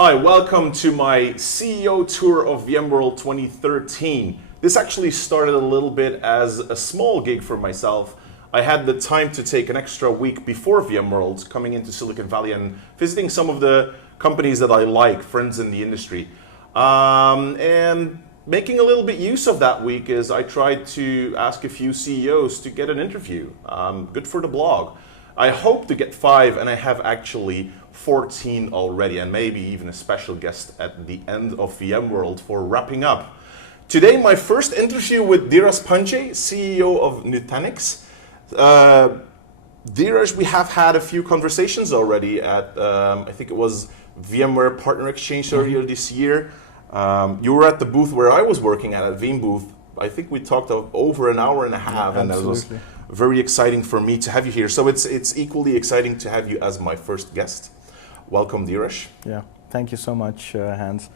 Hi, welcome to my CEO tour of VMworld 2013. This actually started a little bit as a small gig for myself. I had the time to take an extra week before VMworld, coming into Silicon Valley and visiting some of the companies that I like, friends in the industry. And making a little bit use of that week is I tried to ask a few CEOs to get an interview. Good for the blog. I hope to get 5, and I have actually 14 already, and maybe even a special guest at the end of VMworld for wrapping up. Today, my first interview with Dheeraj Pandey, CEO of Nutanix. Dheeraj, we have had a few conversations already at, I think it was VMware Partner Exchange earlier this year. You were at the booth where I was working at Veeam booth. I think we talked over an hour and a half, and that was very exciting for me to have you here. So it's equally exciting to have you as my first guest. Welcome, Dheeraj. Yeah, thank you so much, Hans.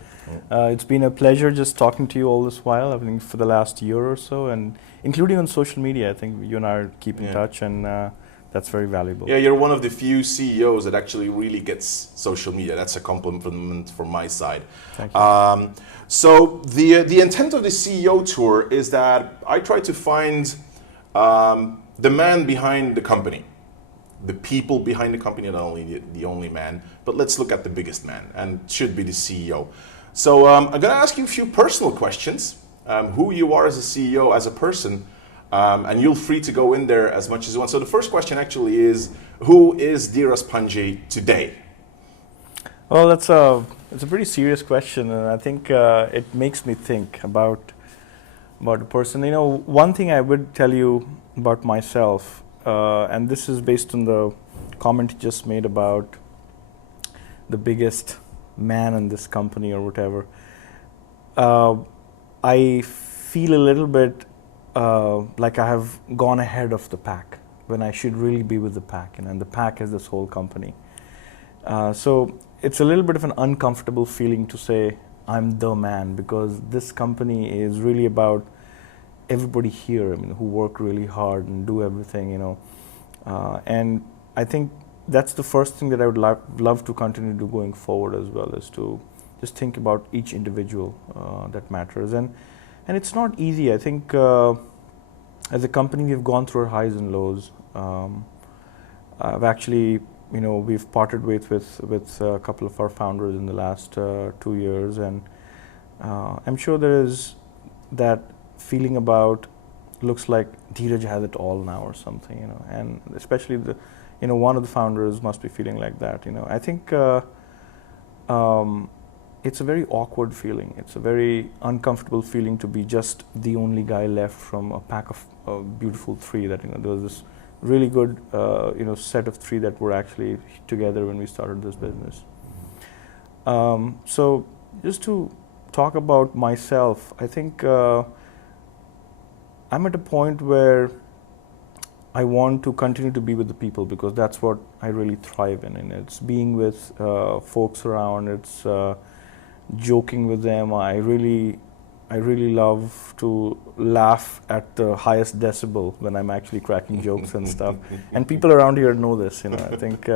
It's been a pleasure just talking to you all this while, I think for the last year or so, and including on social media. I think you and I keep in touch, and that's very valuable. Yeah, you're one of the few CEOs that actually really gets social media. That's a compliment from my side. Thank you. So the intent of the CEO tour is that I try to find the man behind the company, the people behind the company, not only the only man, but let's look at the biggest man, and should be the CEO. So I'm going to ask you a few personal questions, who you are as a CEO, as a person, and you're free to go in there as much as you want. So the first question actually is, who is Dheeraj Pandey today? Well, it's a pretty serious question, and I think it makes me think about a person. You know, one thing I would tell you about myself, and this is based on the comment you just made about the biggest man in this company or whatever. I feel a little bit like I have gone ahead of the pack when I should really be with the pack, and the pack is this whole company. So it's a little bit of an uncomfortable feeling to say I'm the man, because this company is really about everybody here, I mean, who work really hard and do everything, you know. And I think that's the first thing that I would love to continue to do going forward as well, is to just think about each individual that matters. And it's not easy. I think as a company, we've gone through our highs and lows. I've actually, you know, we've parted ways with a couple of our founders in the last 2 years, and I'm sure there is that feeling about, looks like Dheeraj has it all now or something, you know, and especially one of the founders must be feeling like that, you know. I think it's a very awkward feeling. It's a very uncomfortable feeling to be just the only guy left from a pack of beautiful 3 that, you know, there was this really good, set of 3 that were actually together when we started this business. So just to talk about myself, I think I'm at a point where I want to continue to be with the people, because that's what I really thrive in, and it's being with folks around, it's joking with them. I really love to laugh at the highest decibel when I'm actually cracking jokes and stuff. And people around here know this, you know. I think,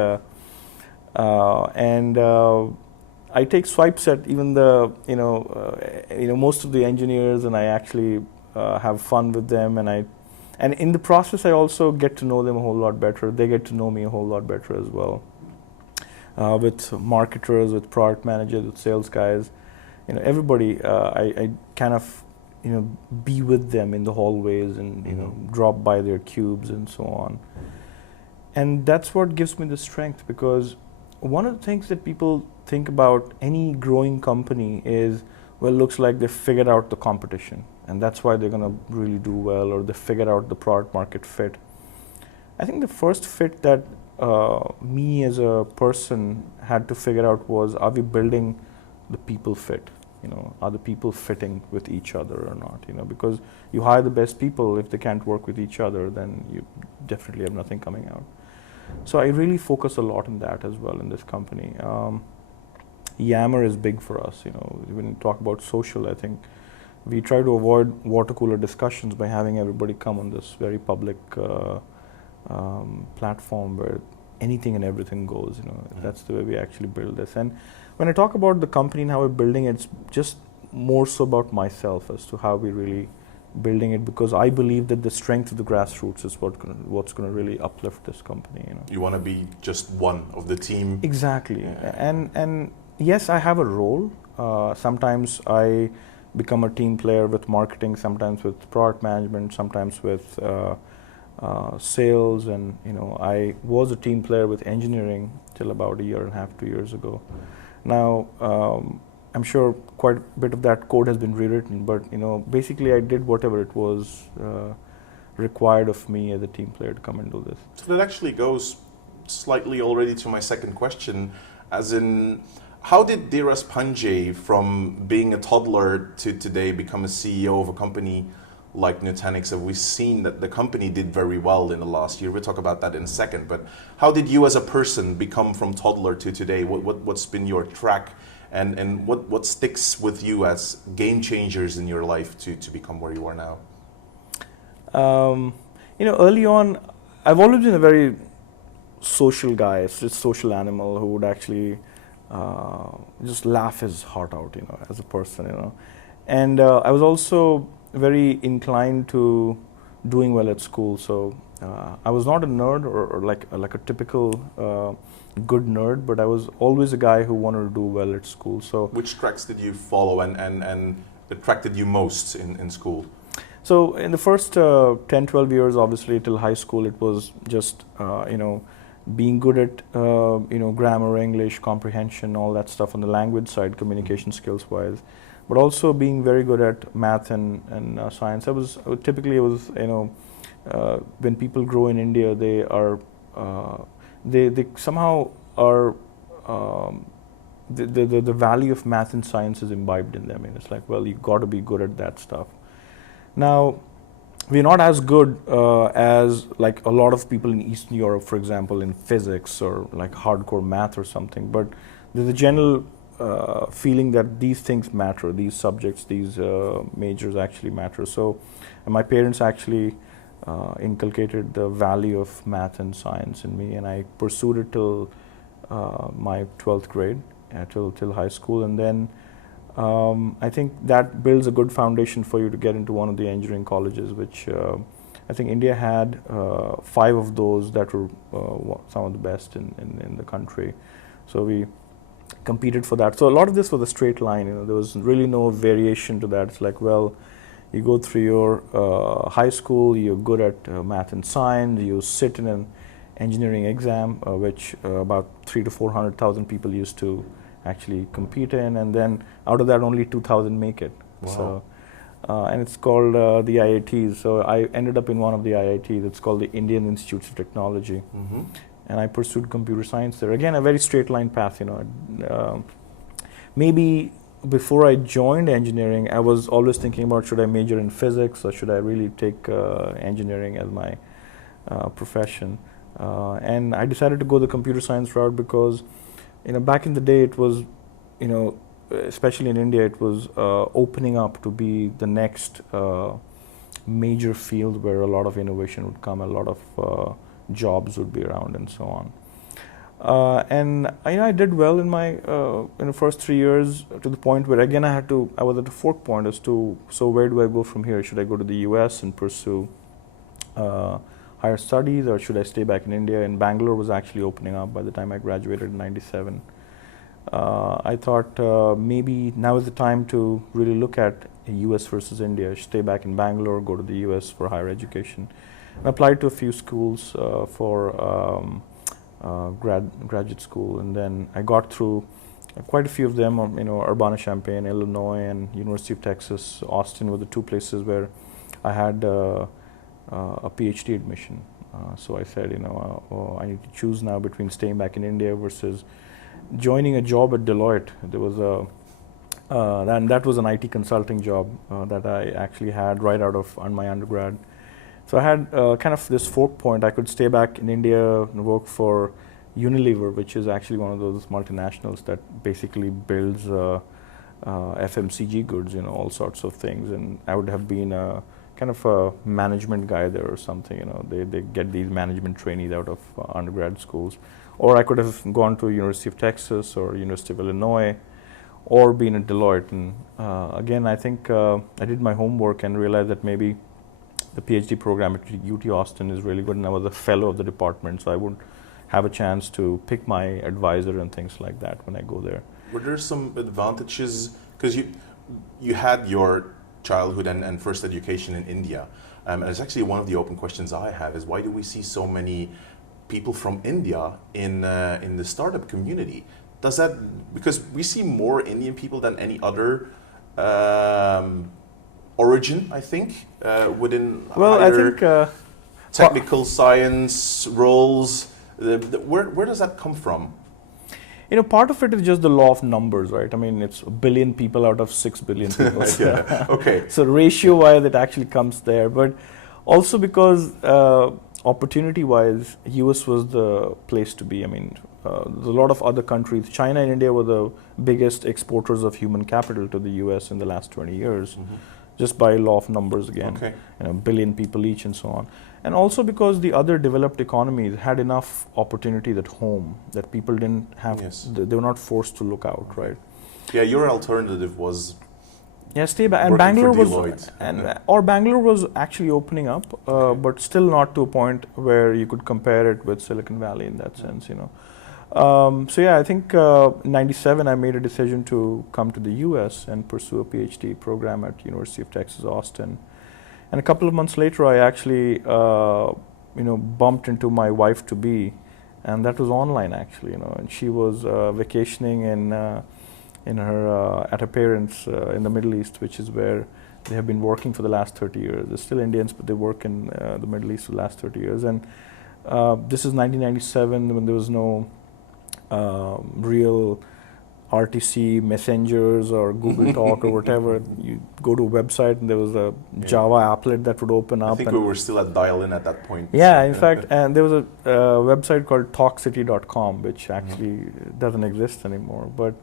I take swipes at even the, most of the engineers, and I actually have fun with them, and in the process I also get to know them a whole lot better. They get to know me a whole lot better as well. With marketers, with product managers, with sales guys, you know, everybody, I kind of, you know, be with them in the hallways and, you know, drop by their cubes and so on. And that's what gives me the strength, because one of the things that people think about any growing company is, well, looks like they figured out the competition, and that's why they're going to really do well, or they figured out the product market fit. I think the first fit that me as a person had to figure out was, are we building the people fit? You know, are the people fitting with each other or not? You know, because you hire the best people, if they can't work with each other, then you definitely have nothing coming out. So I really focus a lot on that as well in this company. Yammer is big for us, you know. When you talk about social, I think we try to avoid water cooler discussions by having everybody come on this very public platform where anything and everything goes. That's the way we actually build this. And when I talk about the company and how we're building it, it's just more so about myself as to how we really building it, because I believe that the strength of the grassroots is what's going to really uplift this company. You want to be just one of the team. Exactly. And yes, I have a role. Sometimes I become a team player with marketing, sometimes with product management, sometimes with sales, and I was a team player with engineering till about a year and a half, 2 years ago. Now I'm sure quite a bit of that code has been rewritten, but basically I did whatever it was required of me as a team player to come and do this. So that actually goes slightly already to my second question, as in, how did Dheeraj Pandey, from being a toddler to today, become a CEO of a company like Nutanix? Have we seen that the company did very well in the last year? We'll talk about that in a second, but how did you as a person become from toddler to today? What's been your track, and what sticks with you as game changers in your life to become where you are now? Early on, I've always been a very social guy, just social animal who would actually just laugh his heart out, as a person, And I was also very inclined to doing well at school. So I was not a nerd or like a typical good nerd, but I was always a guy who wanted to do well at school. So which tracks did you follow and attracted you most in school? So in the first 10, 12 years, obviously till high school, it was just being good at grammar, English, comprehension, all that stuff on the language side, communication skills wise, but also being very good at math and science. Typically when people grow in India, they are they somehow are the value of math and science is imbibed in them, and it's like, well, you got to be good at that stuff. Now, we're not as good as like a lot of people in Eastern Europe, for example, in physics or like hardcore math or something. But there's a general feeling that these things matter, these subjects, these majors actually matter. So my parents actually inculcated the value of math and science in me, and I pursued it till my 12th grade, till high school, and then I think that builds a good foundation for you to get into one of the engineering colleges, which I think India had 5 of those that were some of the best in the country. So we competed for that. So a lot of this was a straight line. There was really no variation to that. It's like, well, you go through your high school, you're good at math and science, you sit in an engineering exam, which about 300,000 to 400,000 people used to actually compete in, and then out of that only 2,000 make it. Wow. So, and it's called the IITs. So I ended up in one of the IITs. It's called the Indian Institutes of Technology, and I pursued computer science there. Again, a very straight line path. Maybe before I joined engineering, I was always thinking about, should I major in physics or should I really take engineering as my profession? And I decided to go the computer science route because back in the day, it was, especially in India, it was opening up to be the next major field where a lot of innovation would come, a lot of jobs would be around, and so on. And I did well in my in the first 3 years, to the point where again I was at a fork point as to, so where do I go from here? Should I go to the US and pursue higher studies, or should I stay back in India? And Bangalore was actually opening up by the time I graduated in '97. I thought maybe now is the time to really look at US versus India. Stay back in Bangalore, go to the US for higher education. I applied to a few schools for graduate school, and then I got through quite a few of them. Urbana-Champaign, Illinois, and University of Texas, Austin were the 2 places where I had a PhD admission. So I said, I need to choose now between staying back in India versus joining a job at Deloitte. There was and that was an IT consulting job that I actually had right out of my undergrad. So I had kind of this fork point. I could stay back in India and work for Unilever, which is actually one of those multinationals that basically builds FMCG goods, all sorts of things. And I would have been a kind of a management guy there or something. They get these management trainees out of undergrad schools. Or I could have gone to University of Texas or University of Illinois, or been at Deloitte. And again, I think I did my homework and realized that maybe the PhD program at UT Austin is really good, and I was a fellow of the department, so I would have a chance to pick my advisor and things like that when I go there. Were there some advantages, because you had your childhood and first education in India, and it's actually one of the open questions I have is why do we see so many people from India in the startup community? Does that, because we see more Indian people than any other origin, I think, within technical science roles. Where does that come from? Part of it is just the law of numbers, right? I mean, it's 1 billion people out of 6 billion people. Yeah. Okay. So ratio-wise, it actually comes there. But also because opportunity-wise, US was the place to be. I mean, there's a lot of other countries. China and India were the biggest exporters of human capital to the US in the last 20 years, just by law of numbers again. Okay. 1 billion people each and so on. And also because the other developed economies had enough opportunities at home that people didn't have, they were not forced to look out, right? Yeah, your alternative was stay back. And Bangalore was, Bangalore was actually opening up, but still not to a point where you could compare it with Silicon Valley in that sense, I think in '97 I made a decision to come to the US and pursue a PhD program at University of Texas, Austin. And a couple of months later, I actually, bumped into my wife-to-be, and that was online actually, and she was vacationing at her parents in the Middle East, which is where they have been working for the last 30 years. They're still Indians, but they work in the Middle East for the last 30 years. And this is 1997 when there was no real RTC messengers or Google Talk or whatever. You go to a website and there was a Java applet that would open up. I think we were still at dial-in at that point. Yeah, in fact, and there was a website called talkcity.com, which actually doesn't exist anymore. But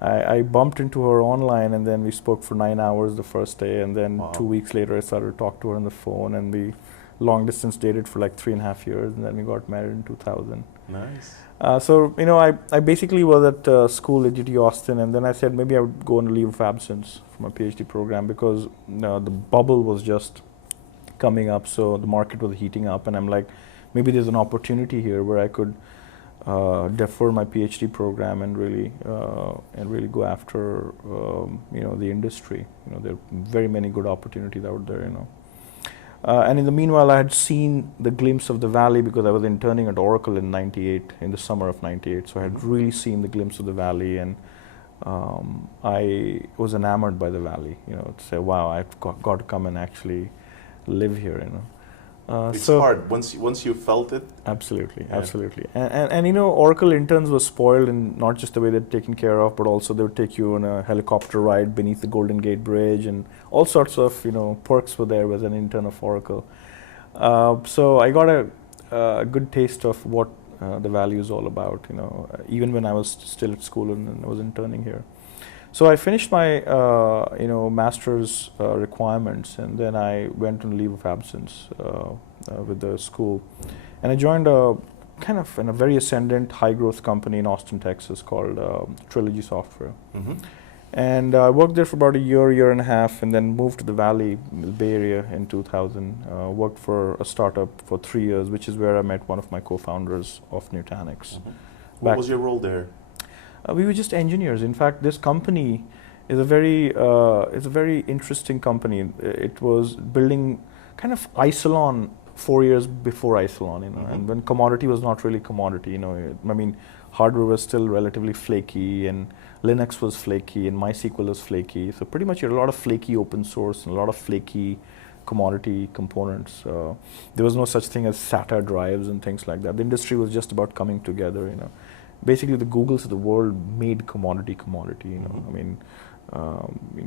I bumped into her online, and then we spoke for 9 hours the first day, and then 2 weeks later I started to talk to her on the phone, and we long distance dated for like 3.5 years, and then we got married in 2000. Nice. I basically was at school at UT Austin, and then I said maybe I would go on a leave of absence for my PhD program because the bubble was just coming up, so the market was heating up, and I'm like, maybe there's an opportunity here where I could defer my PhD program and really go after the industry. There are very many good opportunities out there. And in the meanwhile, I had seen the glimpse of the valley because I was interning at Oracle in '98, in the summer of '98. So I had really seen the glimpse of the valley, and I was enamored by the valley. To say, wow, I've got to come and actually live here. It's hard once you felt it. Absolutely, absolutely. And Oracle interns were spoiled in not just the way they're taken care of, but also they would take you on a helicopter ride beneath the Golden Gate Bridge, and all sorts of perks were there as an intern of Oracle. So I got a good taste of what the Valley is all about. Even when I was still at school and I was interning here. So I finished my master's requirements, and then I went on leave of absence with the school, and I joined a kind of in a very ascendant, high growth company in Austin, Texas called Trilogy Software. And I worked there for about a year and a half, and then moved to the Valley, Bay Area in 2000. Worked for a startup for 3 years, which is where I met one of my co-founders of Nutanix. What was your role there? We were just engineers. In fact, this company is a very interesting company. It was building kind of Isilon 4 years before Isilon, and when commodity was not really commodity. Hardware was still relatively flaky, and Linux was flaky, and MySQL was flaky. So pretty much you had a lot of flaky open source and a lot of flaky commodity components. There was no such thing as SATA drives and things like that. The industry was just about coming together. Basically, the Googles of the world made commodity.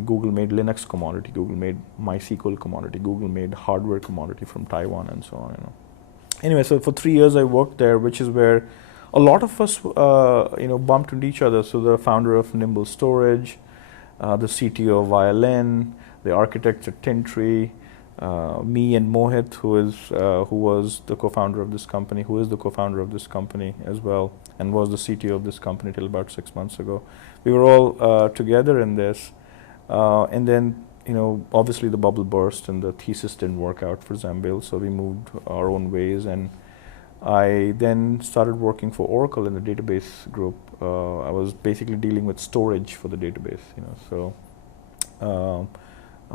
Google made Linux commodity. Google made MySQL commodity. Google made hardware commodity from Taiwan and so on. Anyway, so for 3 years I worked there, which is where a lot of us, bumped into each other. So the founder of Nimble Storage, the CTO of Violin, the architects at Tintry, me and Mohit, who was the co-founder of this company, who is the co-founder of this company as well, and was the CTO of this company till about 6 months ago. We were all together in this, and then obviously the bubble burst and the thesis didn't work out for Zambil, so we moved our own ways, and I then started working for Oracle in the database group. I was basically dealing with storage for the database, so.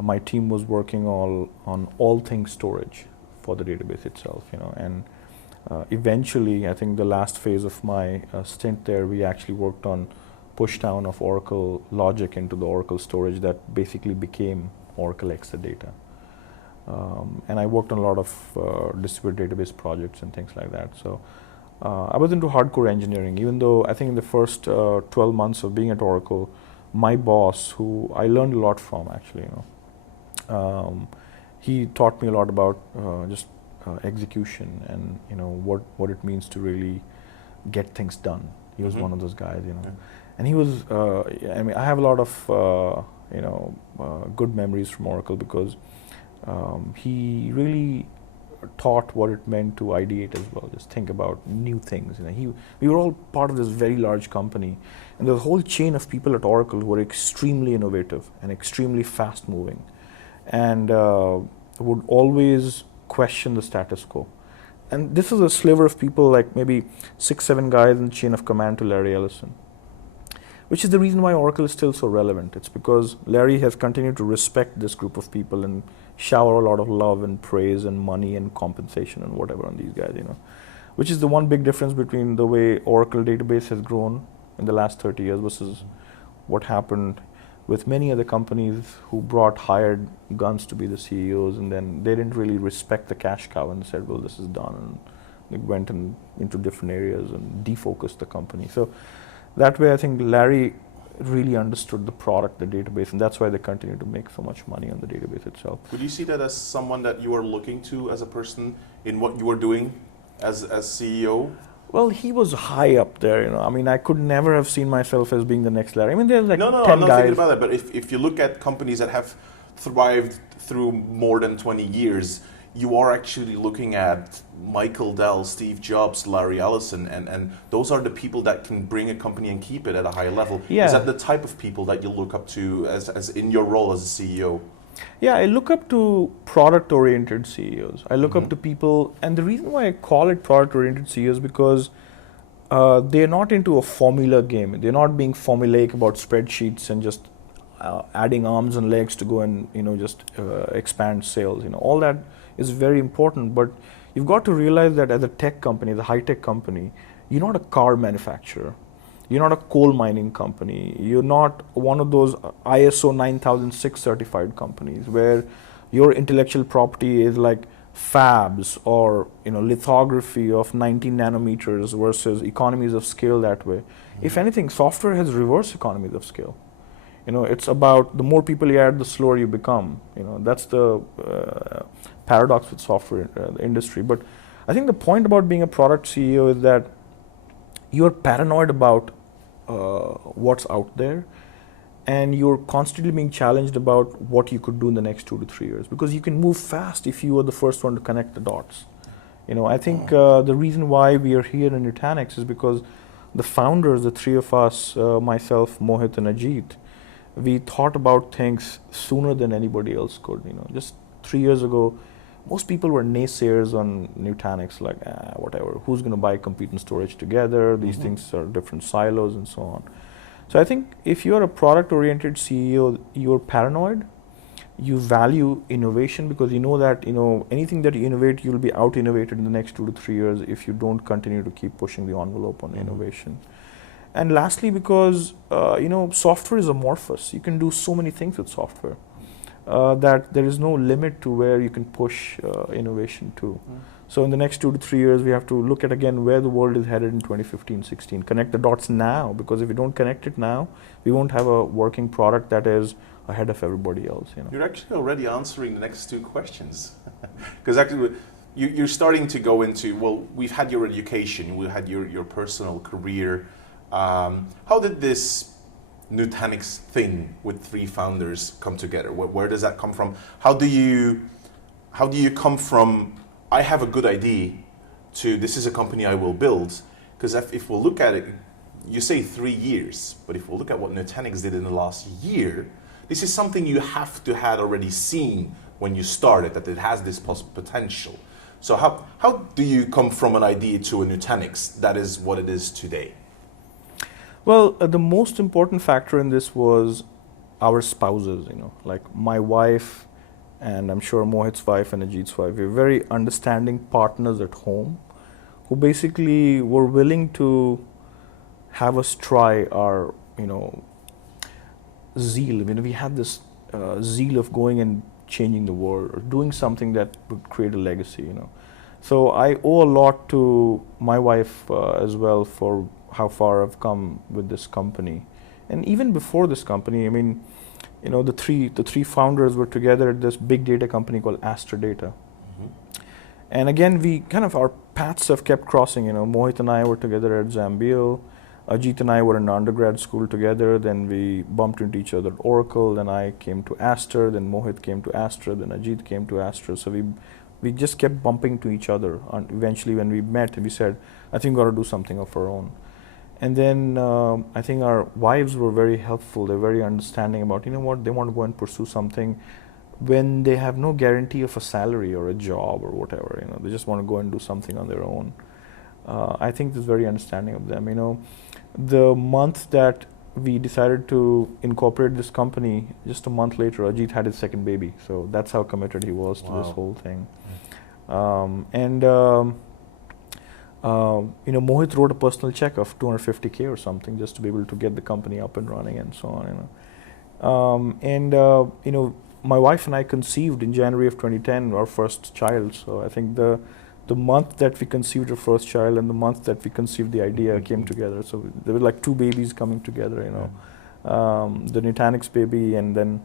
My team was working on all things storage for the database itself, and eventually, I think the last phase of my stint there, we actually worked on push down of Oracle logic into the Oracle storage that basically became Oracle Exadata. And I worked on a lot of distributed database projects and things like that. So I was into hardcore engineering, even though I think in the first 12 months of being at Oracle, my boss, who I learned a lot from actually, he taught me a lot about just execution and what it means to really get things done. He was one of those guys, and he was. I have a lot of good memories from Oracle because he really taught what it meant to ideate as well. Just think about new things. We were all part of this very large company, and there's a whole chain of people at Oracle who were extremely innovative and extremely fast moving, and would always question the status quo. And this is a sliver of people, like maybe 6-7 guys in the chain of command to Larry Ellison, which is the reason why Oracle is still so relevant. It's because Larry has continued to respect this group of people and shower a lot of love and praise and money and compensation and whatever on these guys, which is the one big difference between the way Oracle database has grown in the last 30 years versus what happened with many other companies who brought hired guns to be the CEOs, and then they didn't really respect the cash cow and said, well, this is done, and they went into different areas and defocused the company. So that way I think Larry really understood the product, the database, and that's why they continue to make so much money on the database itself. Would you see that as someone that you are looking to as a person in what you are doing as CEO? Well, he was high up there, I could never have seen myself as being the next Larry. There's like 10 guys. No, I'm not guys. thinking about that, but if you look at companies that have thrived through more than 20 years, you are actually looking at Michael Dell, Steve Jobs, Larry Ellison, and those are the people that can bring a company and keep it at a high level. Yeah. Is that the type of people that you look up to as in your role as a CEO? Yeah, I look up to product-oriented CEOs. I look up to people, and the reason why I call it product-oriented CEOs because they're not into a formula game. They're not being formulaic about spreadsheets and just adding arms and legs to go and just expand sales. All that is very important, but you've got to realize that as a tech company, the high-tech company, you're not a car manufacturer. You're not a coal mining company. You're not one of those ISO 9006 certified companies where your intellectual property is like fabs or lithography of 19 nanometers versus economies of scale that way. If anything, software has reverse economies of scale. It's about the more people you add, the slower you become. That's the paradox with software industry. But I think the point about being a product CEO is that you're paranoid about what's out there, and you're constantly being challenged about what you could do in the next 2 to 3 years, because you can move fast if you are the first one to connect the dots. I think the reason why we are here in Nutanix is because the founders, the three of us, myself, Mohit, and Ajit, we thought about things sooner than anybody else could. Just 3 years ago, most people were naysayers on Nutanix, like, whatever, who's going to buy compute and storage together? These things are different silos and so on. So I think if you're a product-oriented CEO, you're paranoid. You value innovation because you know that anything that you innovate, you'll be out-innovated in the next 2 to 3 years if you don't continue to keep pushing the envelope on innovation. And lastly, because software is amorphous. You can do so many things with software. That there is no limit to where you can push innovation to. So in the next 2 to 3 years, we have to look at again where the world is headed in 2015-16. Connect the dots now, because if we don't connect it now, we won't have a working product that is ahead of everybody else. You're actually already answering the next 2 questions. Because actually, you're starting to go into, well, we've had your education, we had your personal career. How did this Nutanix thing with 3 founders come together? Where does that come from? How do you how do you come from, I have a good idea, to this is a company I will build? Because if we look at it, you say 3 years, but if we look at what Nutanix did in the last year, this is something you have to had already seen when you started, that it has this potential. So how do you come from an idea to a Nutanix that is what it is today? Well, the most important factor in this was our spouses, like my wife, and I'm sure Mohit's wife and Ajit's wife. We're very understanding partners at home who basically were willing to have us try our, zeal. We had this zeal of going and changing the world or doing something that would create a legacy, So I owe a lot to my wife as well for how far I've come with this company. And even before this company, the three founders were together at this big data company called Astra Data. And again, our paths have kept crossing. Mohit and I were together at Zambiel. Ajit and I were in undergrad school together. Then we bumped into each other at Oracle. Then I came to Astra. Then Mohit came to Astra. Then Ajit came to Astra. So we just kept bumping to each other. And eventually, when we met, we said, I think we've got to do something of our own. And then I think our wives were very helpful. They're very understanding about, they want to go and pursue something when they have no guarantee of a salary or a job or whatever. They just want to go and do something on their own. I think this is very understanding of them. The month that we decided to incorporate this company, just a month later, Ajit had his second baby. So that's how committed he was to this whole thing. Mohit wrote a personal check of $250K or something just to be able to get the company up and running and so on. My wife and I conceived in January of 2010 our first child. So I think the month that we conceived our first child and the month that we conceived the idea came together. So there were like two babies coming together. The Nutanix baby, and then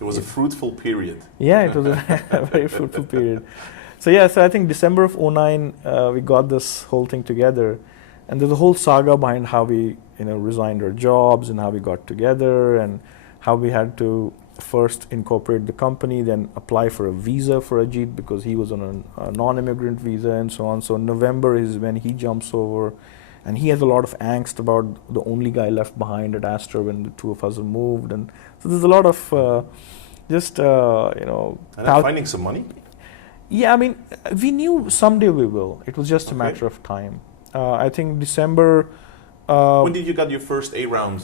it was a fruitful period. Yeah, it was a very fruitful period. So I think December of 2009, we got this whole thing together, and there's a whole saga behind how we, resigned our jobs and how we got together and how we had to first incorporate the company, then apply for a visa for Ajit because he was on a non-immigrant visa and so on. So November is when he jumps over, and he has a lot of angst about the only guy left behind at Astra when the two of us have moved, and so there's a lot of And finding some money. Yeah, we knew someday we will. It was just a matter of time. I think December. When did you get your first A round?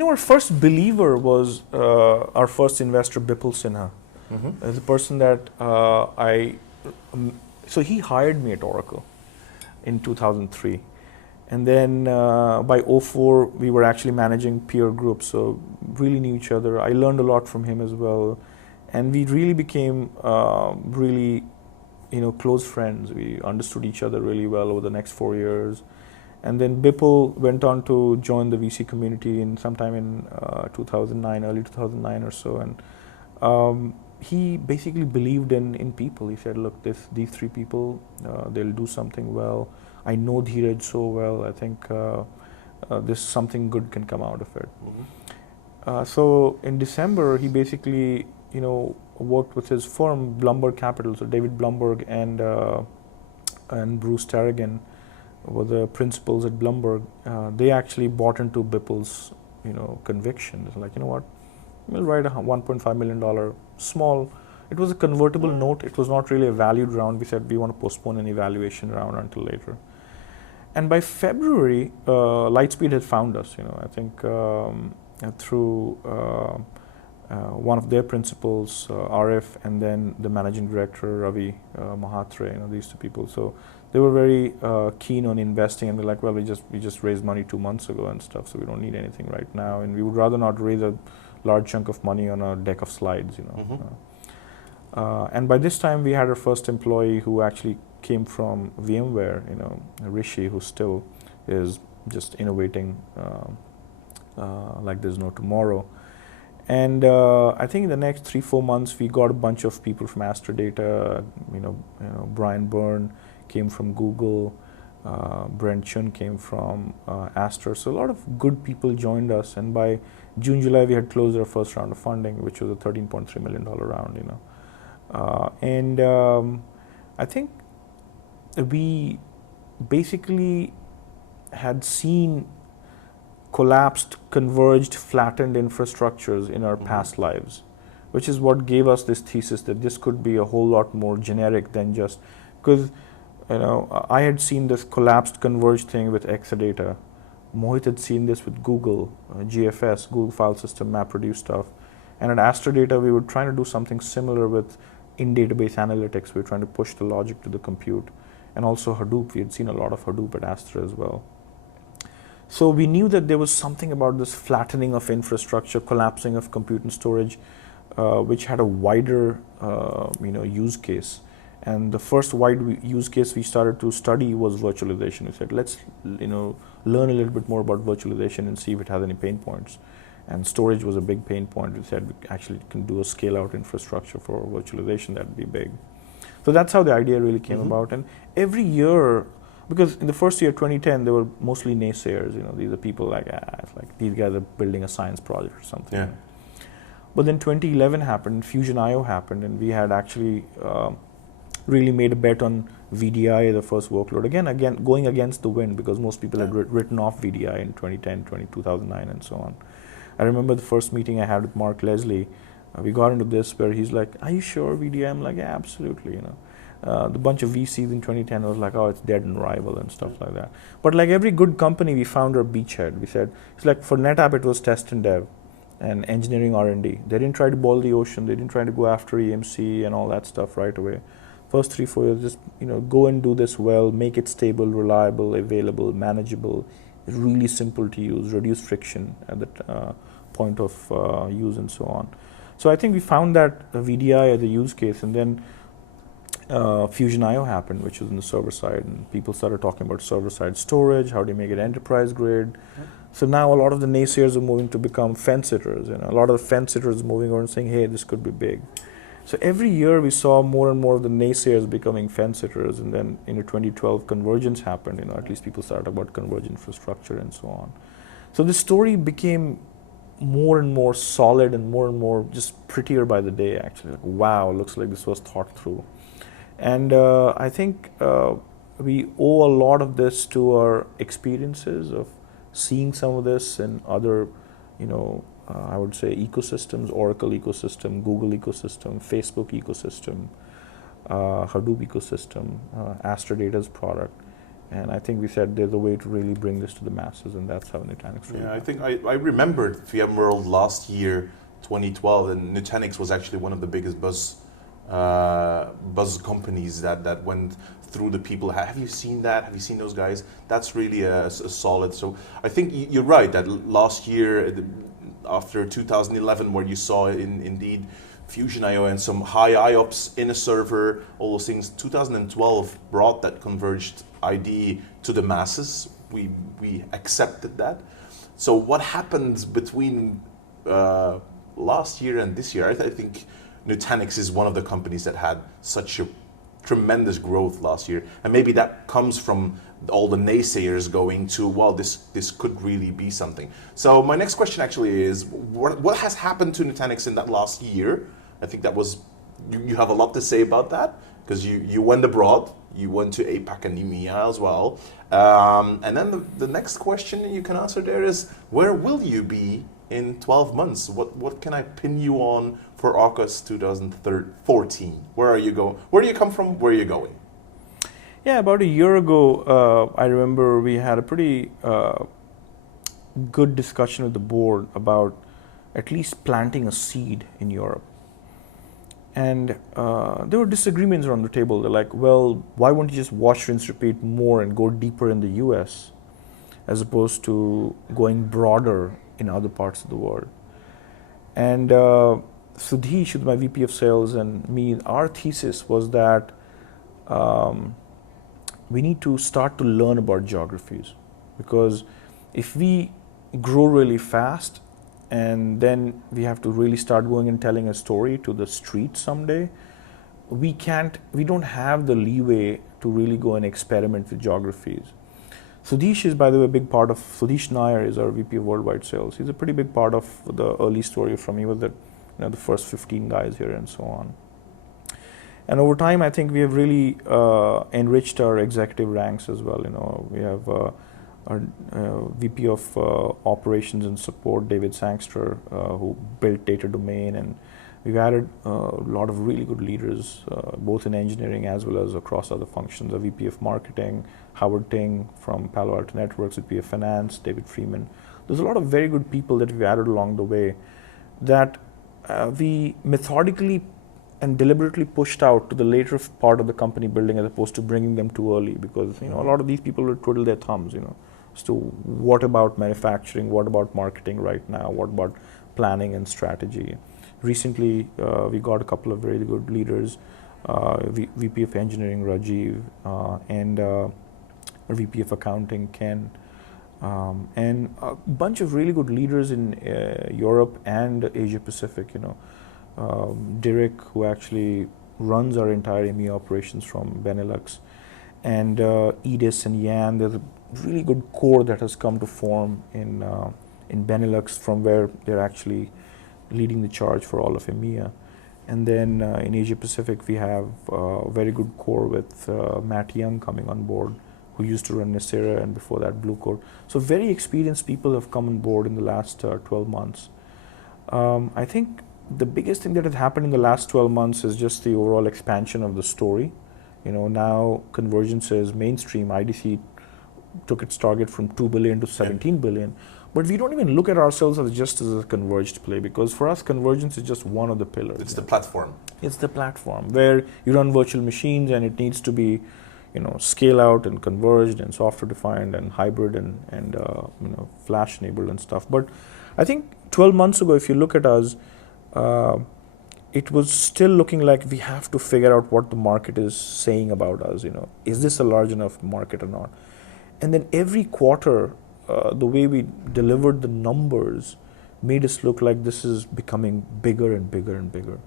Our first believer was our first investor, Bipul Sinha. The person that so he hired me at Oracle in 2003. And then by 2004, we were actually managing peer groups, so really knew each other. I learned a lot from him as well. And we really became close friends. We understood each other really well over the next 4 years. And then Bipul went on to join the VC community in sometime in 2009, early 2009 or so. And he basically believed in people. He said, look, these three people, they'll do something well. I know Dheeraj so well. I think this something good can come out of it. So in December, he basically worked with his firm, Blumberg Capital. So David Blumberg and Bruce Tarragon were the principals at Blumberg. They actually bought into Bipul's, conviction. It's like, what, we'll write a $1.5 million small. It was a convertible note. It was not really a valued round. We said we want to postpone any valuation round until later. And by February, Lightspeed had found us. I think through one of their principals, Arif, and then the managing director, Ravi Mahatre, these two people. So they were very keen on investing, and they're like, well, we just raised money 2 months ago and stuff, so we don't need anything right now, and we would rather not raise a large chunk of money on a deck of slides, and by this time, we had our first employee who actually came from VMware, Rishi, who still is just innovating like there's no tomorrow. And I think in the next 3-4 months, we got a bunch of people from Astra Data. Brian Byrne came from Google. Brent Chun came from Astra. So a lot of good people joined us. And by June, July, we had closed our first round of funding, which was a $13.3 million round. And I think we basically had seen collapsed, converged, flattened infrastructures in our past lives, which is what gave us this thesis that this could be a whole lot more generic than just, because I had seen this collapsed, converged thing with Exadata. Mohit had seen this with Google, GFS, Google File System, MapReduce stuff. And at Astrodata, we were trying to do something similar with in-database analytics. We were trying to push the logic to the compute. And also Hadoop, we had seen a lot of Hadoop at Astra as well. So we knew that there was something about this flattening of infrastructure, collapsing of compute and storage, which had a wider use case. And the first wide use case we started to study was virtualization. We said, let's learn a little bit more about virtualization and see if it has any pain points. And storage was a big pain point. We said we actually can do a scale-out infrastructure for virtualization, that'd be big. So that's how the idea really came about. And every year, because in the first year, 2010, there were mostly naysayers. These are people like, it's like these guys are building a science project or something. Yeah. But then 2011 happened, Fusion IO happened, and we had actually really made a bet on VDI, the first workload. Again, going against the wind, because most people had written off VDI in 2010, 2009, and so on. I remember the first meeting I had with Mark Leslie. We got into this where he's like, are you sure VDI? I'm like, yeah, absolutely. The bunch of VCs in 2010 was like, oh, it's dead and rival and stuff like that. But like every good company, we found our beachhead. We said, it's like for NetApp, it was test and dev and engineering R&D. They didn't try to boil the ocean. They didn't try to go after EMC and all that stuff right away. First 3-4 years, just go and do this well, make it stable, reliable, available, manageable, really simple to use, reduce friction at the point of use and so on. So I think we found that VDI as a use case, and then Fusion IO happened, which was in the server side, and people started talking about server-side storage, how do you make it enterprise grade. So now a lot of the naysayers are moving to become fence-sitters. A lot of the fence-sitters moving over and saying, hey, this could be big. So every year we saw more and more of the naysayers becoming fence-sitters, and then in 2012 convergence happened. At least people started about converged infrastructure and so on. So the story became more and more solid and more just prettier by the day, actually. Like, wow, looks like this was thought through. And I think we owe a lot of this to our experiences of seeing some of this in other, I would say ecosystems, Oracle ecosystem, Google ecosystem, Facebook ecosystem, Hadoop ecosystem, Astrodata's product. And I think we said there's a way to really bring this to the masses, and that's how Nutanix really I think I remembered VMworld last year, 2012, and Nutanix was actually one of the biggest buzz companies that went through the people. Have you seen that? Have you seen those guys? That's really a solid. So I think you're right that last year, after 2011, where you saw indeed Fusion IO and some high IOPS in a server, all those things, 2012 brought that converged ID to the masses. We accepted that. So what happened between last year and this year? I think Nutanix is one of the companies that had such a tremendous growth last year, and maybe that comes from all the naysayers going to, well, this could really be something. So my next question actually is, what has happened to Nutanix in that last year? I think that was, you have a lot to say about that, because you went abroad, you went to APAC and EMEA as well. And then the next question you can answer there is, where will you be in 12 months? What can I pin you on for August 2014? Where are you going? Where do you come from? Where are you going? Yeah, about a year ago, I remember we had a pretty good discussion with the board about at least planting a seed in Europe. And there were disagreements around the table. They're like, well, why won't you just wash, rinse, repeat more and go deeper in the US as opposed to going broader in other parts of the world? And Sudheesh, who's my VP of sales, and me, our thesis was that we need to start to learn about geographies, because if we grow really fast and then we have to really start going and telling a story to the street someday, we don't have the leeway to really go and experiment with geographies. Sudheesh is, by the way, a big part of, Sudheesh Nair is our VP of worldwide sales. He's a pretty big part of the early story from, he was the first 15 guys here and so on. And over time, I think we have really enriched our executive ranks as well. We have our VP of Operations and Support, David Sangster, who built Data Domain, and we've added a lot of really good leaders, both in engineering as well as across other functions. A VP of Marketing, Howard Ting from Palo Alto Networks, VP of Finance, David Freeman. There's a lot of very good people that we've added along the way that we methodically and deliberately pushed out to the later part of the company building, as opposed to bringing them too early, because a lot of these people will twiddle their thumbs, as to what about manufacturing, what about marketing right now, what about planning and strategy. Recently, we got a couple of really good leaders, VP of Engineering Rajiv, and VP of Accounting Ken, and a bunch of really good leaders in Europe and Asia Pacific. Derek, who actually runs our entire EMEA operations from Benelux, and Edis and Jan. There's a really good core that has come to form in Benelux, from where they're actually leading the charge for all of EMEA. And then in Asia Pacific, we have a very good core with Matt Young coming on board, who used to run Nicira and before that Blue Coat. So very experienced people have come on board in the last 12 months. I think the biggest thing that has happened in the last 12 months is just the overall expansion of the story. Now convergence is mainstream. IDC took its target from 2 billion to 17 billion. But we don't even look at ourselves as just as a converged play, because for us, convergence is just one of the pillars. It's the platform. It's the platform where you run virtual machines, and it needs to be, scale out and converged and software defined and hybrid and flash enabled and stuff. But I think 12 months ago, if you look at us, it was still looking like we have to figure out what the market is saying about us. Is this a large enough market or not? And then every quarter, the way we delivered the numbers made us look like this is becoming bigger and bigger and bigger.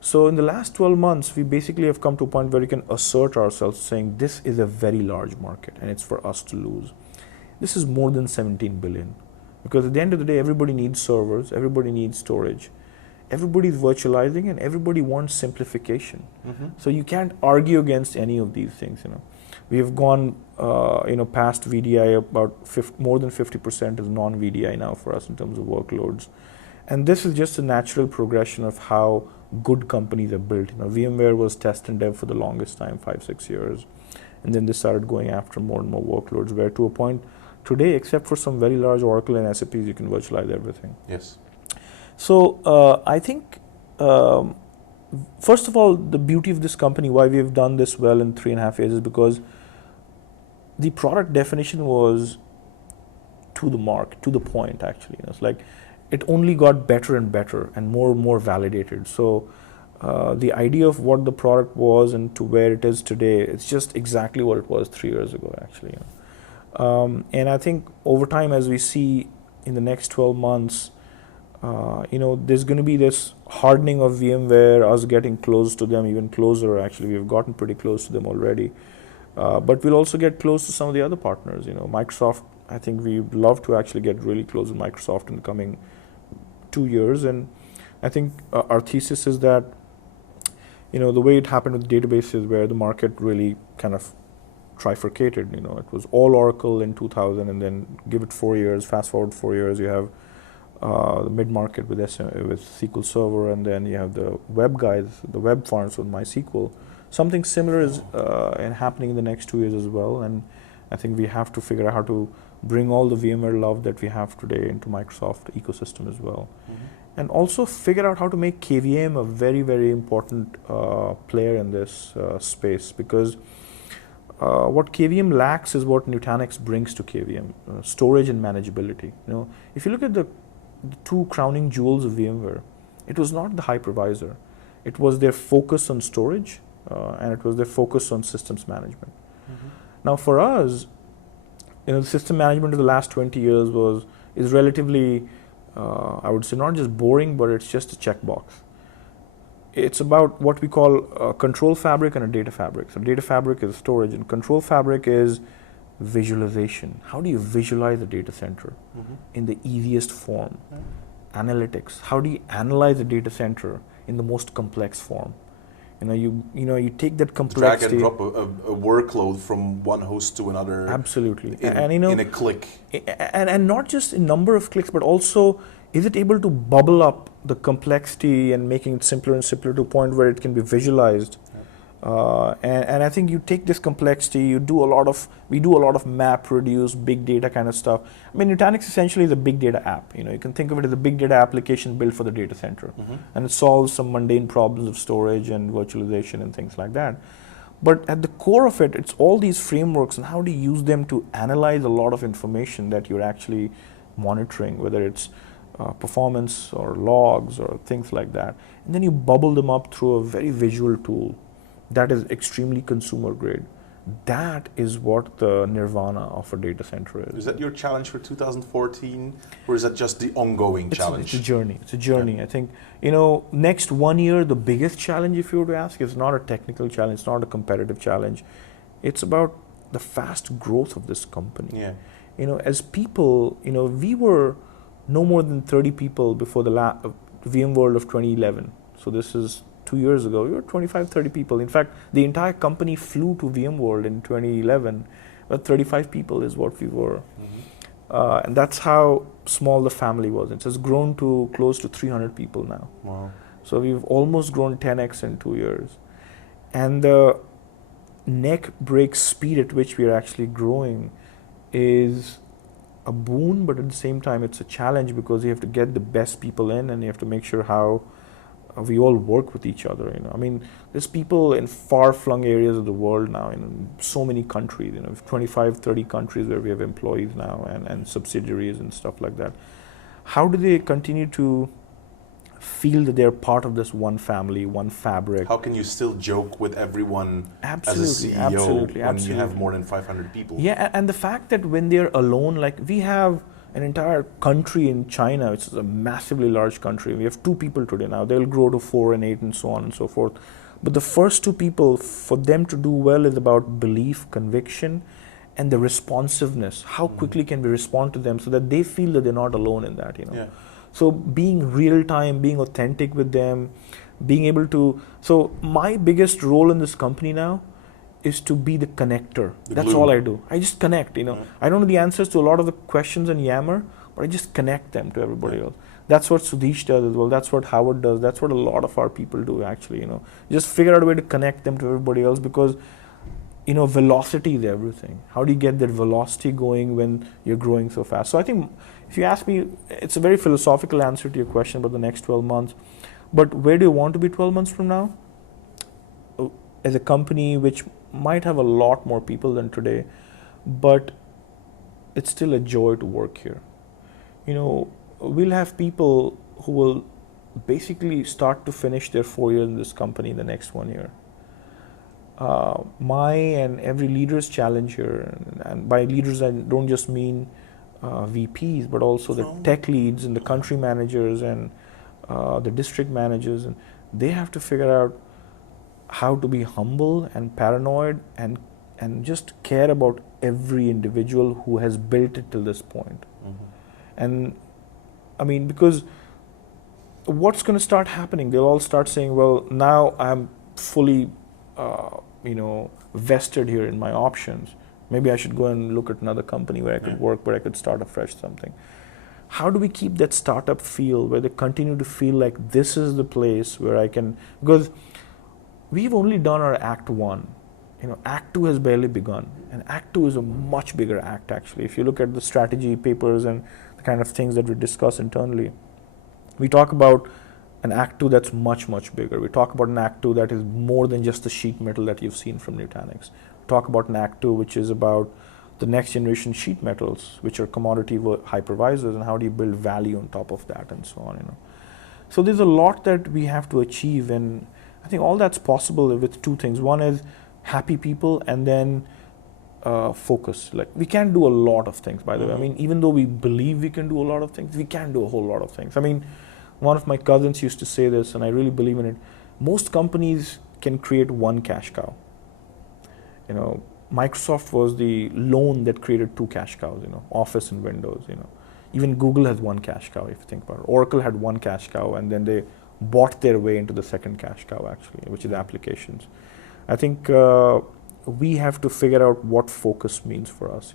So in the last 12 months, we basically have come to a point where we can assert ourselves, saying this is a very large market and it's for us to lose. This is more than 17 billion. Because at the end of the day, everybody needs servers, everybody needs storage, everybody's virtualizing, and everybody wants simplification. So you can't argue against any of these things. We have gone past VDI. About more than 50% is non-VDI now for us in terms of workloads. And this is just a natural progression of how good companies are built. VMware was test and dev for the longest time, 5-6 years. And then they started going after more and more workloads, where to a point today, except for some very large Oracle and SAPs, you can virtualize everything. Yes. So I think, first of all, the beauty of this company, why we have done this well in 3.5 years, is because the product definition was to the mark, to the point, actually. It's like it only got better and better and more validated. So the idea of what the product was and to where it is today, it's just exactly what it was 3 years ago, actually. And I think over time, as we see in the next 12 months, there's going to be this hardening of VMware, us getting close to them, even closer. Actually, we've gotten pretty close to them already. But we'll also get close to some of the other partners. Microsoft, I think we'd love to actually get really close with Microsoft in the coming 2 years. And I think our thesis is that, the way it happened with databases, where the market really kind of trifurcated. It was all Oracle in 2000, and then give it 4 years, fast forward 4 years, you have the mid-market with SQL Server, and then you have the web guys, the web farms with MySQL. Something similar is happening in the next 2 years as well, and I think we have to figure out how to bring all the VMware love that we have today into Microsoft ecosystem as well. And also figure out how to make KVM a very, very important player in this space, because what KVM lacks is what Nutanix brings to KVM, storage and manageability. If you look at the two crowning jewels of VMware, it was not the hypervisor. It was their focus on storage, and it was their focus on systems management. Now for us, the system management of the last 20 years is relatively, I would say, not just boring, but it's just a checkbox. It's about what we call a control fabric and a data fabric. So data fabric is storage, and control fabric is visualization. How do you visualize a data center in the easiest form? Analytics. How do you analyze a data center in the most complex form? You take that Drag complexity. and drop a workload from one host to another. Absolutely. In a click. And not just in number of clicks, but also is it able to bubble up the complexity and making it simpler and simpler to a point where it can be visualized. And I think you take this complexity, we do a lot of map reduce, big data kind of stuff. I mean, Nutanix essentially is a big data app. You can think of it as a big data application built for the data center. And it solves some mundane problems of storage and virtualization and things like that. But at the core of it, it's all these frameworks and how do you use them to analyze a lot of information that you're actually monitoring, whether it's performance or logs or things like that. And then you bubble them up through a very visual tool that is extremely consumer grade. That is what the nirvana of a data center is. Is that your challenge for 2014, or is that just the ongoing challenge? It's a journey. It's a journey. Yeah. I think, next 1 year, the biggest challenge, if you were to ask, is not a technical challenge, it's not a competitive challenge. It's about the fast growth of this company. Yeah. As people, we were no more than 30 people before the VMworld of 2011. So this is 2 years ago. We were 25, 30 people. In fact, the entire company flew to VMworld in 2011, but 35 people is what we were. And that's how small the family was. It has grown to close to 300 people now. Wow. So we've almost grown 10x in 2 years. And the neck break speed at which we are actually growing is a boon, but at the same time it's a challenge because you have to get the best people in and you have to make sure how we all work with each other. I mean, there's people in far-flung areas of the world now, in so many countries, 25, 30 countries where we have employees now and subsidiaries and stuff like that. How do they continue to feel that they're part of this one family, one fabric? How can you still joke with everyone Absolutely, as a CEO absolutely, when you have more than 500 people? Yeah, and the fact that when they're alone, like we have an entire country in China, which is a massively large country. We have 2 people today now. They'll grow to 4 and 8 and so on and so forth. But the first 2 people, for them to do well is about belief, conviction, and the responsiveness. How quickly can we respond to them so that they feel that they're not alone in that, Yeah. So being real time, being authentic with them, being able to... So my biggest role in this company now is to be the connector. That's glue. all I do. I just connect, I don't know the answers to a lot of the questions and yammer, but I just connect them to everybody else. That's what Sudhish does as well. That's what Howard does. That's what a lot of our people do actually, Just figure out a way to connect them to everybody else because, velocity is everything. How do you get that velocity going when you're growing so fast? So I think if you ask me, it's a very philosophical answer to your question about the next 12 months. But where do you want to be 12 months from now? As a company which might have a lot more people than today, but it's still a joy to work here. We'll have people who will basically start to finish their 4 years in this company in the next 1 year. My and every leader's challenge here, and by leaders I don't just mean VPs, but also the tech leads and the country managers and the district managers, and they have to figure out how to be humble and paranoid and just care about every individual who has built it till this point. And I mean, because what's going to start happening? They'll all start saying, well, now I'm fully, vested here in my options. Maybe I should go and look at another company where I could work, where I could start afresh something. How do we keep that startup feel where they continue to feel like this is the place where I can, because we've only done our Act 1. Act 2 has barely begun. And Act 2 is a much bigger act, actually. If you look at the strategy papers and the kind of things that we discuss internally, we talk about an Act 2 that's much, much bigger. We talk about an Act 2 that is more than just the sheet metal that you've seen from Nutanix. We talk about an Act 2 which is about the next generation sheet metals, which are commodity hypervisors, and how do you build value on top of that and so on. So there's a lot that we have to achieve, and I think all that's possible with 2 things. One is happy people, and then focus. Like, we can't do a lot of things, by the way. I mean, even though we believe we can do a lot of things, we can't do a whole lot of things. I mean, one of my cousins used to say this, and I really believe in it. Most companies can create one cash cow. Microsoft was the loan that created 2 cash cows, Office and Windows, Even Google has 1 cash cow, if you think about it. Oracle had 1 cash cow, and then they bought their way into the second cash cow actually, which is applications. I think we have to figure out what focus means for us.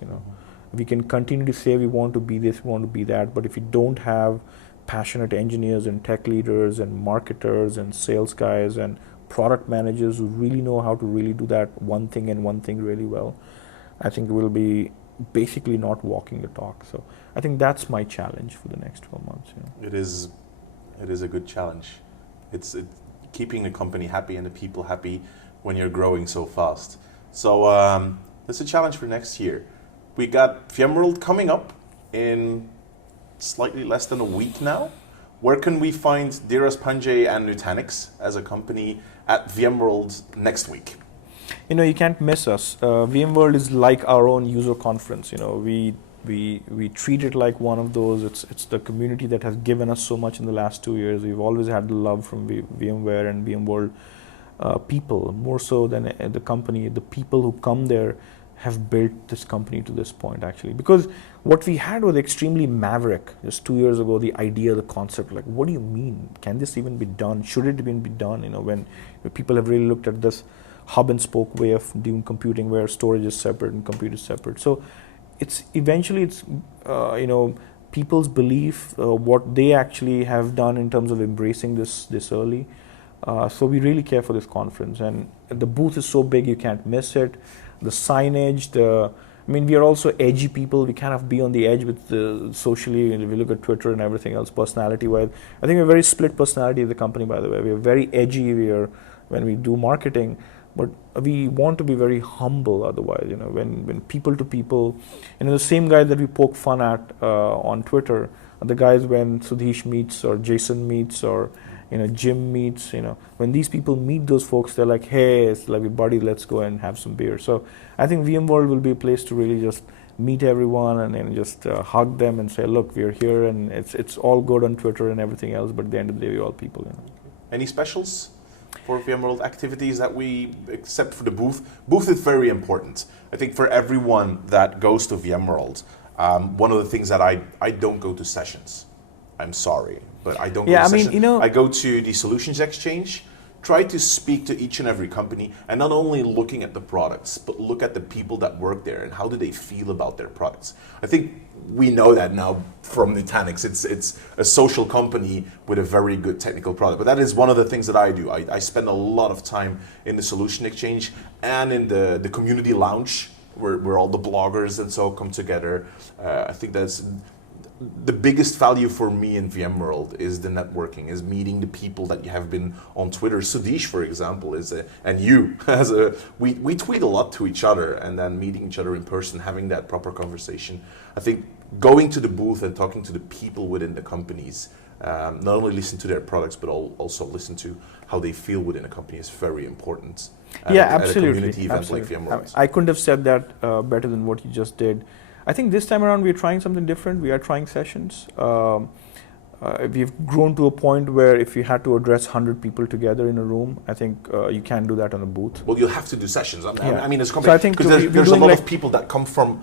We can continue to say we want to be this, we want to be that, but if we don't have passionate engineers and tech leaders and marketers and sales guys and product managers who really know how to really do that one thing and one thing really well, I think we'll be basically not walking the talk. So I think that's my challenge for the next 12 months. It is a good challenge. It's keeping the company happy and the people happy when you're growing so fast. So that's a challenge for next year. We got VMworld coming up in slightly less than a week now. Where can we find Dheeraj Pandey and Nutanix as a company at VMworld next week? You can't miss us. VMworld is like our own user conference. We treat it like one of those. It's the community that has given us so much in the last 2 years. We've always had the love from VMware and VMworld people, more so than the company. The people who come there have built this company to this point actually, because what we had was extremely maverick just 2 years ago. The idea, the concept, like, what do you mean? Can this even be done? Should it even be done? When people have really looked at this hub and spoke way of doing computing, where storage is separate and compute is separate. So it's people's belief, what they actually have done in terms of embracing this early. So we really care for this conference, and the booth is so big you can't miss it. The signage, we are also edgy people. We kind of be on the edge with the socially, and if you look at Twitter and everything else, personality-wise. I think we're very split personality as a company, by the way. We are very edgy when we do marketing, but we want to be very humble otherwise, when people to people, the same guys that we poke fun at on Twitter are the guys when Sudhish meets or Jason meets or Jim meets, when these people meet those folks, they're like, hey, it's like, buddy, let's go and have some beer. So I think VMworld will be a place to really just meet everyone and then just hug them and say, look, we're here, and it's all good on Twitter and everything else, but at the end of the day, we're all people. Any specials for VMworld activities that we, except for the booth? Booth is very important. I think for everyone that goes to VMworld, one of the things that I don't go to sessions. I'm sorry, but I don't go to sessions. I go to the Solutions Exchange, try to speak to each and every company, and not only looking at the products, but look at the people that work there and how do they feel about their products. I think we know that now from Nutanix. It's a social company with a very good technical product. But that is one of the things that I do. I spend a lot of time in the Solution Exchange and in the community lounge where all the bloggers and so come together. I think that's the biggest value for me in VMworld is the networking, is meeting the people that you have been on Twitter. Sudhish, for example, and you, we tweet a lot to each other, and then meeting each other in person, having that proper conversation. I think going to the booth and talking to the people within the companies, not only listen to their products, but also listen to how they feel within a company is very important. Absolutely. At a community event like VMworld. I couldn't have said that better than what you just did. I think this time around we're trying something different. We are trying sessions. We've grown to a point where if you had to address 100 people together in a room, I think you can't do that on a booth. Well, you'll have to do sessions. As a company, so I think because there's a lot of people that come from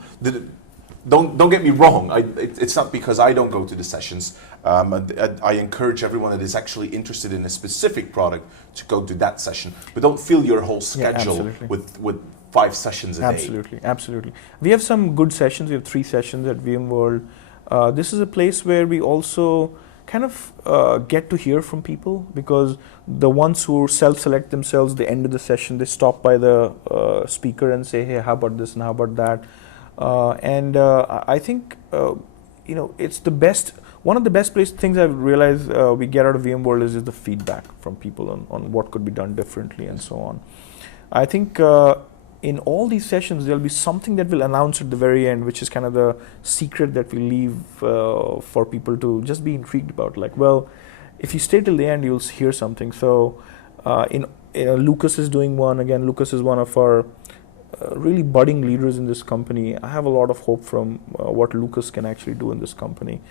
don't get me wrong. It's not because I don't go to the sessions. I encourage everyone that is actually interested in a specific product to go to that session. But don't fill your whole schedule with 5 sessions a day. Absolutely. We have some good sessions. We have 3 sessions at VMworld. This is a place where we also kind of get to hear from people, because the ones who self-select themselves at the end of the session, they stop by the speaker and say, hey, how about this and how about that? I think it's the best. One of the best things I've realized we get out of VMworld is the feedback from people on what could be done differently and so on. I think in all these sessions there'll be something that we'll announce at the very end, which is kind of the secret that we leave for people to just be intrigued about. Like, well, if you stay till the end, you'll hear something. So, Lucas is doing one. Again, Lucas is one of our really budding leaders in this company. I have a lot of hope from what Lucas can actually do in this company.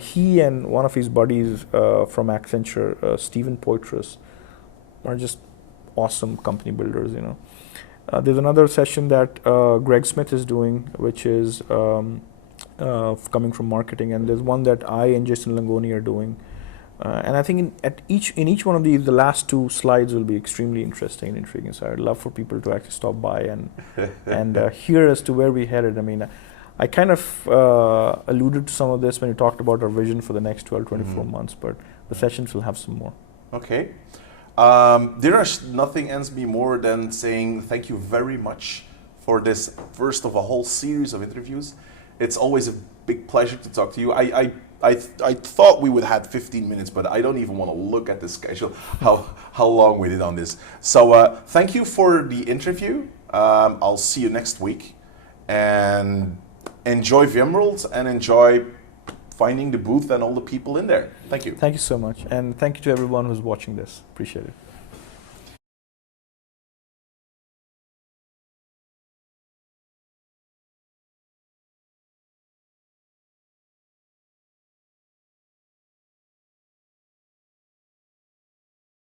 He and one of his buddies from Accenture, Stephen Poitras, are just awesome company builders. There's another session that Greg Smith is doing, which is coming from marketing, and there's one that I and Jason Langoni are doing, And I think in each one of these, the last two slides will be extremely interesting and intriguing. So I'd love for people to actually stop by and hear as to where we headed. I mean, I kind of alluded to some of this when you talked about our vision for the next 12, 24 months, but the sessions will have some more. Okay. Dheeraj, nothing ends me more than saying thank you very much for this first of a whole series of interviews. It's always a big pleasure to talk to you. I thought we would have 15 minutes, but I don't even want to look at the schedule, how long we did on this. So thank you for the interview. I'll see you next week. And enjoy VMworld and enjoy finding the booth and all the people in there. Thank you. Thank you so much. And thank you to everyone who's watching this. Appreciate it.